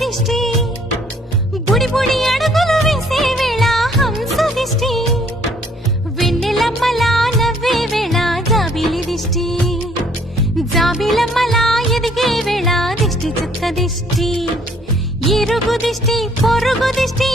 దిష్టి బుడి బుడి అడుగులు వేసే వేళ హంస దిష్టి వెన్నెలమ్మలా నవ్వే వేళ జాబిలి దిష్టి జాబిలమ్మలా ఎదిగే వేళ దిష్టి చుక్క దిష్టి ఇరుగు దిష్టి పొరుగు దిష్టి